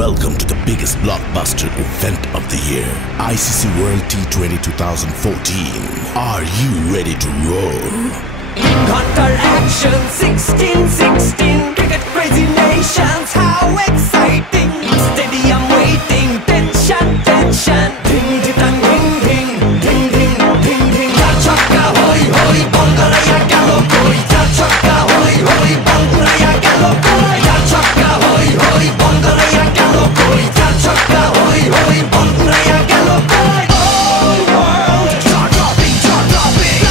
Welcome to the biggest blockbuster event of the year, ICC World T20 2014. Are you ready to roll? Counter action 16-16, cricket crazy nations, how exciting! Stadium waiting, tension, tension. Ding ding dang, ding ding, ding ding, ding ding. Ja chakka hoi hoi, Bangalaya gelo koi. Ja chakka hoi hoi, Bangalaya gelo koi. Ja chakka hoi hoi, Bangalaya gelo koi. Ja chakka hoi hoi, Bangalaya gelo koi. Whole world jaw-dropping, jaw-dropping.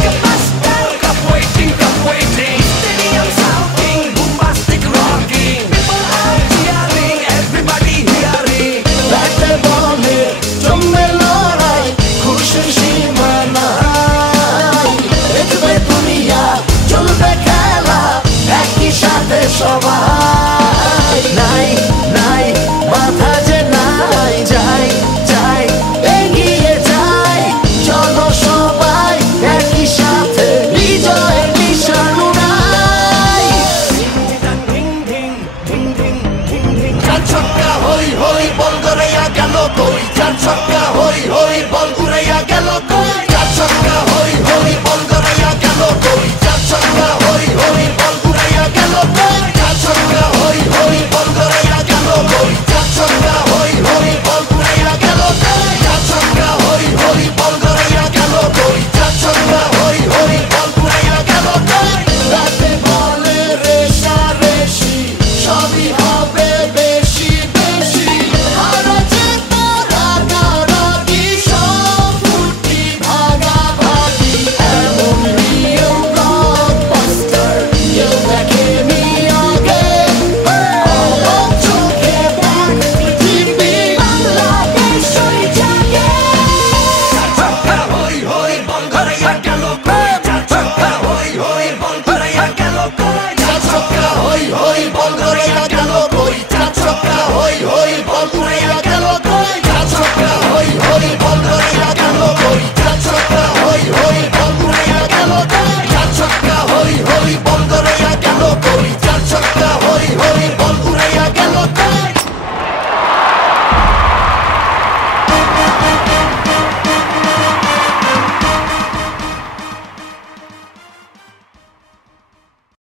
Blockbuster, cup waiting, cup waiting. Stadium shouting, bombastic rocking. People are cheering, everybody hearing. ব্যাটে বলে জমে লড়াই, খুশির সীমা নাই। দেখবে দুনিয়া, চলবে খেলা, একই সাথে সবাই। নাই নাই মাথা যে নাই, যাই যাই এগিয়ে যাই। চলো সবাই একই সাথে, বিজয়ের নিশান উড়াই। Ding ding, ding ding, ding ding. চার ছক্কা হই হই, বল গড়াইয়া গেল কই। চার ছক্কা হই হই, বল ঘুরাইয়া গেল কই। চার ছক্কা হই হই, বল গড়াইয়া গেল কই। চার ছক্কা হই হই, বল ঘুরাইয়া গেল কই। চার ছক্কা হই হই, বল গড়াইয়া গেল কই। চার ছক্কা হই হই, বল ঘুরাইয়া গেল কই। চার ছক্কা হই হই, বল গড়াইয়া গেল কই। চার ছক্কা হই হই, বল ঘুরাইয়া গেল কই। রাতে বলে রেষারেষি, সবই হবে বেশি বেশি। হারা জেতা রাগারাগি, সব ফুটি ভাগাভাগি। এমন রিয়েল ব্লকবাস্টার কেউ দেখেনি আগে। অবাক চোখে দেখ পৃথিবী, বাংলাদেশ ওই জাগে। চার ছক্কা হই হই, বল ঘুরাইয়া গেল কই। চার ছক্কা হই হই, বল ঘুরাইয়া গেল কই। চার ছক্কা হই হই, বল ঘুরাইয়া গেল কই। চার ছক্কা হই হই, বল ঘুরাইয়া গেল কই। চার ছক্কা হই হই, বল ঘুরাইয়া গেল কই।